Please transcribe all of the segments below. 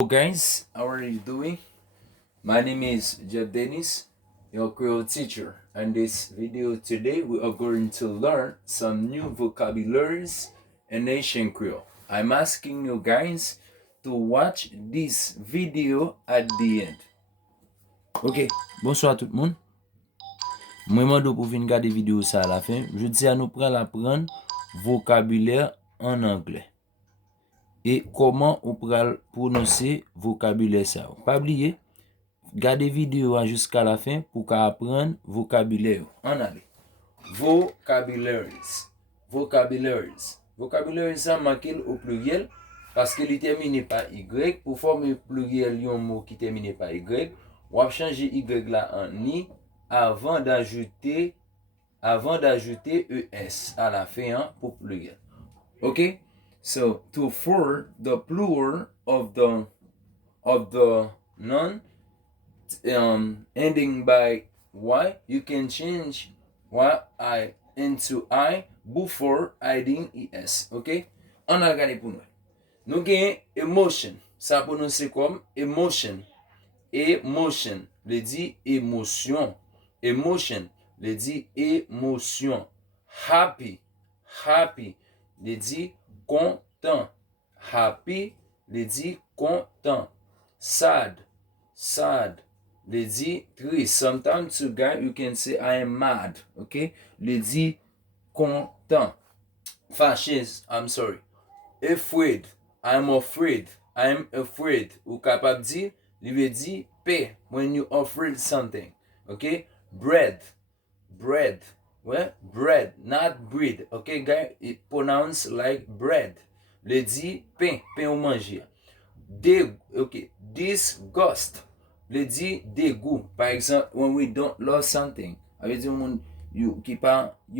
Hello guys, how are you doing? My name is Jeff Dennis, your Creole teacher. In this video today, we are going to learn some new vocabularies in Haitian Creole. I'm asking you guys to watch this video at the end. Ok, bonsoir tout le monde. Moi, je pour venir regarder vidéo ça à la fin. Je dis à nous prendre apprendre vocabulaire en anglais. Et comment on peut prononcer vocabulaire ça. Pas oublier, gardez vidéo jusqu'à la fin pour apprendre vocabulaire. En allez. Vocabularies. Vocabularies. Vocabularies ça marqué au pluriel parce qu'il est terminé par Y. Pour former pluriel, il y a un mot qui est terminé par Y. On va changer Y là en I avant d'ajouter ES à la fin hein, pour pluriel. Ok? So for the plural of the noun ending by Y, you can change Y into I before adding ES. Ok? On a regardé pour nous. Nous avons emotion. Ça prononce comme emotion. Emotion. Le dit émotion. Emotion. Le dit émotion. Happy. Happy. Le dit content. Happy. Le dit content. Sad. Sad. Le dit triste. Sometimes to guy you can say I am mad. Okay? Le dit content. Fâché. I'm sorry. Afraid. I'm afraid. I'm afraid. Ou capable dire, il veut dire paix when you afraid something. Okay? Bread. Bread. Ouais? Bread, not bread. Okay, guys? It pronounced like bread. Le dit pain. Pain ou manger. Okay. Disgust. Le dit dégoût. Par exemple, when we don't love something. Avec dire, you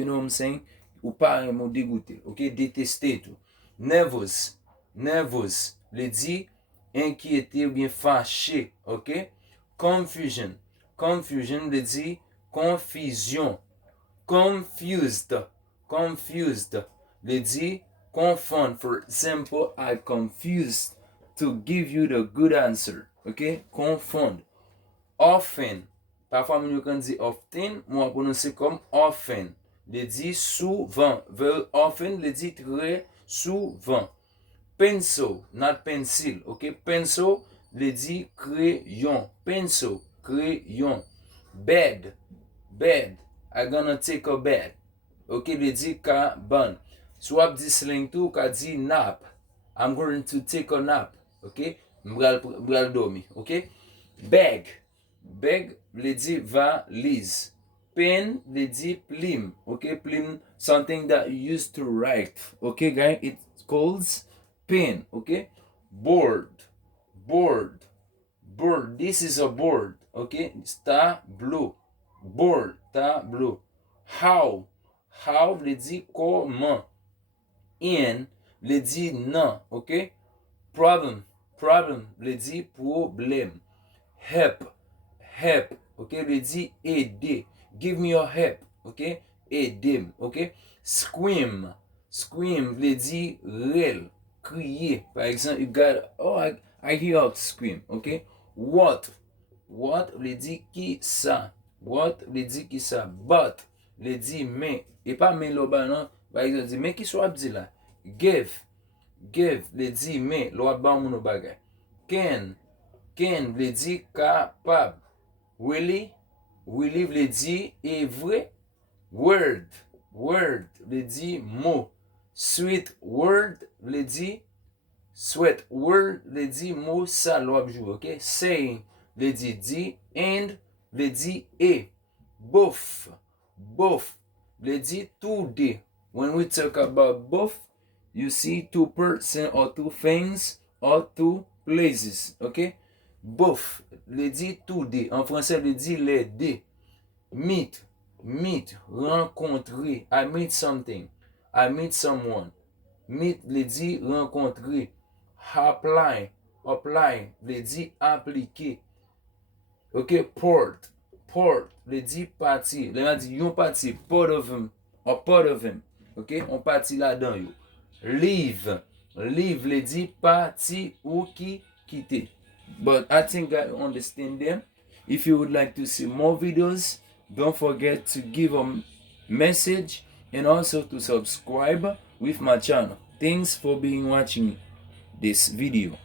know what I'm saying? Ou pas un mot dégoûté. Ok? Détester tout. Nervous. Nervous. Le dit inquiété ou bien fâché. Ok? Confusion. Confusion le dit confusion. Confused. Confused. Le dit confond. For example, I confused to give you the good answer. Ok? Confond. Often. Parfois, on peut dire often, moi, on prononce comme often. Le dit souvent. Very often, le dit très souvent. Pencil, not pencil. Ok? Pencil, le dit crayon. Pencil, crayon. Bed. Bed. I'm gonna take a bed. Ok? Le dit cabane. Swap dit slang tout, ka dit nap. I'm going to take a nap. Ok? M'bral dormi. Ok? Bag. Bag le dit valise. Pen le dit plume. Okay, plume, something that you use to write. Okay, guys, it calls pen. Okay, board. Board. Board. This is a board. Okay, tableau. Board. Tableau. How. How le dit comment. In le dit non. Okay, problem. Problem le dit problème. Help. Help. Ok, le dit aider. Give me your help. Ok, aider. Ok, scream. Scream le dit rel, crier. Par exemple, you got, oh, I hear her scream. Ok, what. What le dit qui ça. What le dit qui ça. But le dit mais. Et pas mais le bas non. Par exemple, dit mais qui soit dit là. Give. Give le dit mais. Lo ba mon bagay. Can. Can le dit capable. Really? Really le dit est vrai. Word. Word le dit mot. Sweet word le dit sweat. Word le dit mot ça l'op jou. Ok? Saying le dit and le dit et. Both. Both le dit two day. When we talk about both, you see two person or two things or two places. Ok? Both le dit tout deux. En français, le dit les deux. Meet. Meet. Rencontrer. I meet something. I meet someone. Meet le dit rencontrer. Apply. Apply le dit appliquer. Ok, port. Port le dit partir. Le dit yon parti. Part of him. Or part of him. Ok, on parti là-dedans yo. Leave. Leave le dit parti ou qui quitter. But I think I understand them. If you would like to see more videos, don't forget to give a message and also to subscribe with my channel. Thanks for being watching this video.